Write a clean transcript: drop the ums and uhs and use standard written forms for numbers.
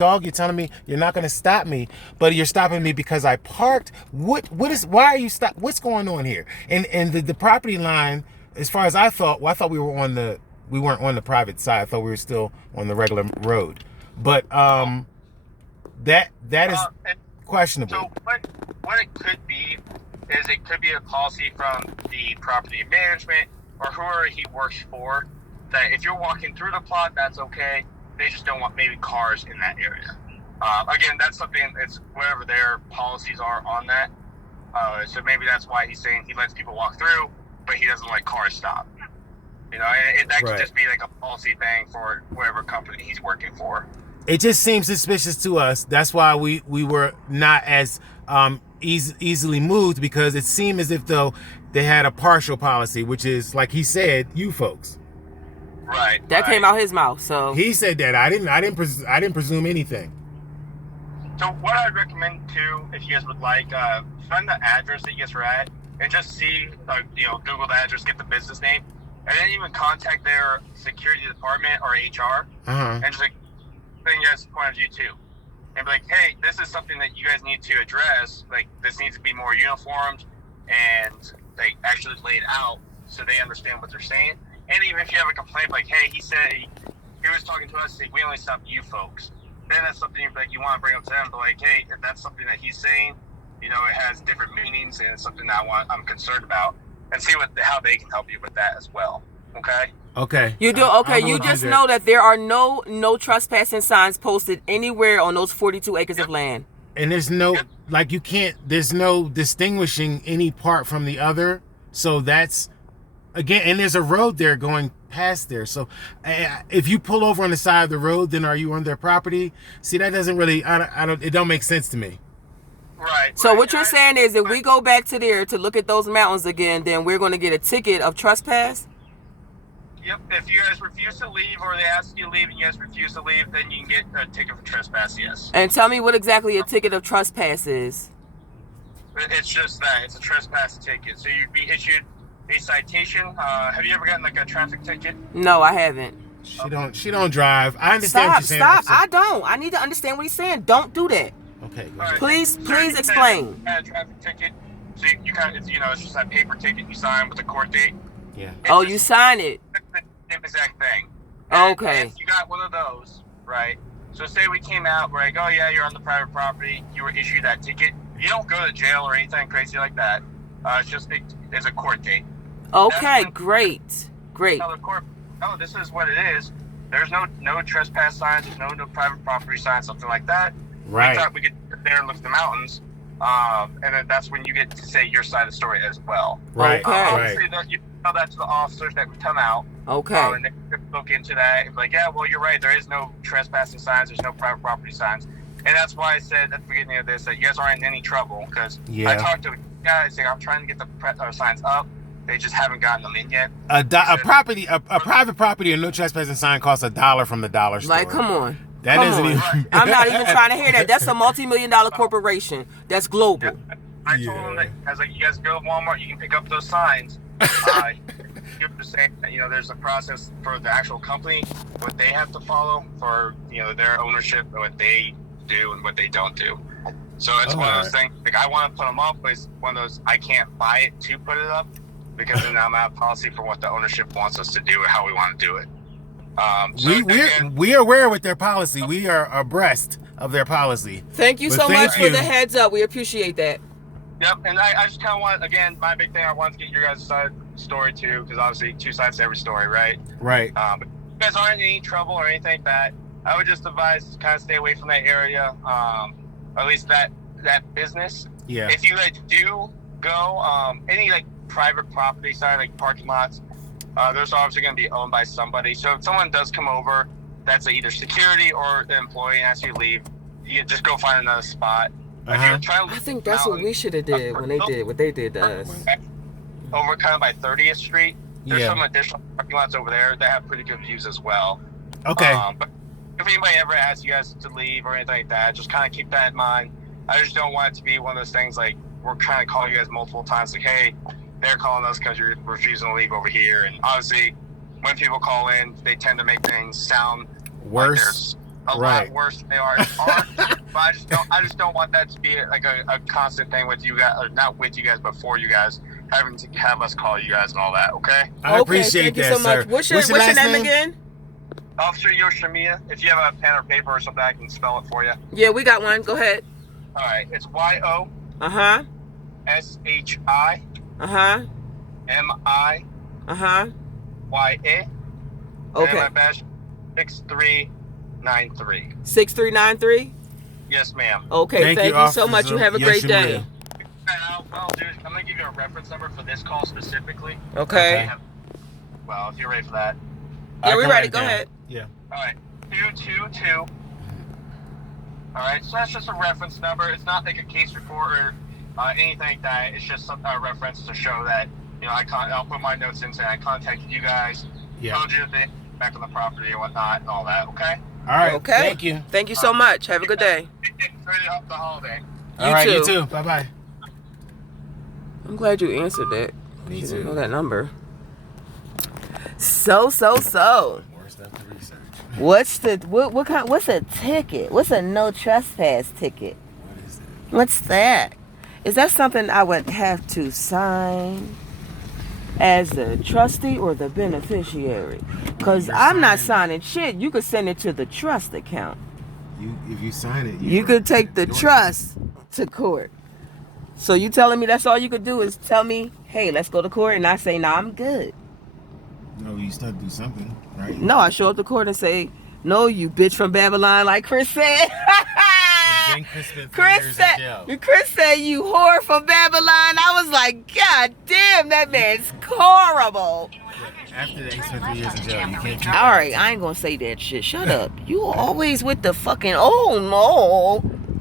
dog. You're telling me you're not going to stop me, but you're stopping me because I parked. Why are you stop? What's going on here? And the property line, as far as I thought, I thought we weren't on the private side. I thought we were still on the regular road. But that is questionable. So what it could be is it could be a policy from the property management or whoever he works for, that if you're walking through the plot, that's okay. They just don't want maybe cars in that area. Again, that's something, it's whatever their policies are on that. So maybe that's why he's saying he lets people walk through, but he doesn't let cars stop. You know, that could just be like a policy thing for whatever company he's working for. It just seems suspicious to us. That's why we were not as easily moved, because it seemed as if though they had a partial policy, which is, like he said, you folks. Right. That came out his mouth. So he said that. I didn't presume anything. So what I'd recommend too, if you guys would like, find the address that you guys are at and just see, Google the address, get the business name, and then even contact their security department or HR, and just like bring you guys' point of view too, and be like, hey, this is something that you guys need to address. Like, this needs to be more uniformed and like actually laid out so they understand what they're saying. And even if you have a complaint, like, hey, he said he was talking to us, we only stopped you folks. Then that's something like you want to bring up to them, but like, hey, if that's something that he's saying, it has different meanings, and it's something that I'm concerned about, and see how they can help you with that as well. Okay. Okay. You do okay. You just know that there are no trespassing signs posted anywhere on those 42 acres of land. And there's no there's no distinguishing any part from the other. So that's. Again, and there's a road there going past there. So if you pull over on the side of the road, then are you on their property? See, that doesn't really, it don't make sense to me. Right. So what you're saying is if we go back to there to look at those mountains again, then we're going to get a ticket of trespass? Yep. If you guys refuse to leave, or they ask you to leave and you guys refuse to leave, then you can get a ticket for trespass, yes. And tell me what exactly a ticket of trespass is. It's just that. It's a trespass ticket. So you'd be issued a citation. Have you ever gotten like a traffic ticket? No, I haven't. She don't drive. I understand what you're saying. Stop. I don't. I need to understand what he's saying. Don't do that. Okay. Right. Please explain. A traffic ticket. So you kind of, it's just that paper ticket you sign with a court date. Yeah. You sign it. The same exact thing. Okay. If you got one of those, right? So say we came out, we're like, oh yeah, you're on the private property. You were issued that ticket. You don't go to jail or anything crazy like that. It's just there's a court date. Okay, great. Tell the court, this is what it is. There's no trespass signs. There's no private property signs, something like that. Right. We thought we could sit there and look at the mountains, and then that's when you get to say your side of the story as well. Right. Okay. Obviously, you tell that to the officers that would come out. Okay. And they could look into that and be like, yeah, well, you're right. There is no trespassing signs. There's no private property signs. And that's why I said at the beginning of this that you guys aren't in any trouble, because I talked to guys saying I'm trying to get the signs up. They just haven't gotten them in yet. A private property and no trespassing sign costs $1 from the dollar store. Like, come on. That isn't even. I'm not even trying to hear that. That's a multi-million-dollar corporation. That's global. Yeah. I told them that, I was like, you guys go to Walmart, you can pick up those signs. You're just saying that, there's a process for the actual company, what they have to follow for, their ownership and what they do and what they don't do. So it's one of those things, like, I want to put them up, but it's one of those, I can't buy it to put it up, because then I'm out of policy for what the ownership wants us to do and how we want to do it. We're aware with their policy. We are abreast of their policy. Thank you so much for the heads up. We appreciate that. Yep, and I just kind of want, again, my big thing, I want to get your guys' side of the story too, because obviously two sides to every story, right? Right. But if you guys aren't in any trouble or anything like that, I would just advise to kind of stay away from that area, or at least that business. Yeah. If you do go, any private property side, like parking lots, those are obviously going to be owned by somebody. So if someone does come over, that's either security or the employee and asks you to leave, you just go find another spot. I think that's what we should have did when they did what they did to us. Over kind of by 30th Street, there's some additional parking lots over there that have pretty good views as well. Okay. But if anybody ever asks you guys to leave or anything like that, just kind of keep that in mind. I just don't want it to be one of those things like we're trying to call you guys multiple times, like, hey, they're calling us because you're refusing to leave over here. And obviously, when people call in, they tend to make things sound worse. a Right. lot worse than they are. But I just don't want that to be like a constant thing with you guys, or not with you guys, but for you guys, having to have us call you guys and all that. Okay. I appreciate thank you that, so much. sir. What's your last name again? Officer Yoshimiya. If you have a pen or paper or something, I can spell it for you. Yeah, we got one. Go ahead. All right. It's Y-O. Uh-huh. S-H-I. Uh-huh. M-I. Uh-huh. Y-A. Okay. And my badge 6393. 6393? Yes, ma'am. Okay, thank you so much. You have a great day. And dude, I'm gonna give you a reference number for this call specifically. Okay. Well, if you're ready for that. Yeah, we're ready. Go ahead. Yeah. All right. 222. All right. So that's just a reference number. It's not like a case report or anything like that. It's just a reference to show that I'll put my notes in saying I contacted you guys, told you the back on the property and whatnot and all that. Okay. All right. Okay. Thank you. Thank you so much. Have a good day. Ready up the holiday. All right. You too. too. Bye bye. I'm glad you answered that. Me You didn't too. know that number. So. More stuff to research. What's a ticket? What's a no trespass ticket? What is that? What's that? Is that something I would have to sign as the trustee or the beneficiary? Because I'm not signing shit. You could send it to the trust account. If you sign it, You could take the trust to court. So you telling me that's all you could do is tell me, hey, let's go to court, and I say, nah, I'm good. No, you still do something, right? No, I show up to court and say, no, you bitch from Babylon, like Chris said. Then Chris spent 3 years in jail. Chris said, you whore from Babylon. I was like, God damn, that man's horrible. After that, he spent 3 years in jail. You can't keep All right, I ain't gonna say that shit. Shut up. You always with the fucking, oh no.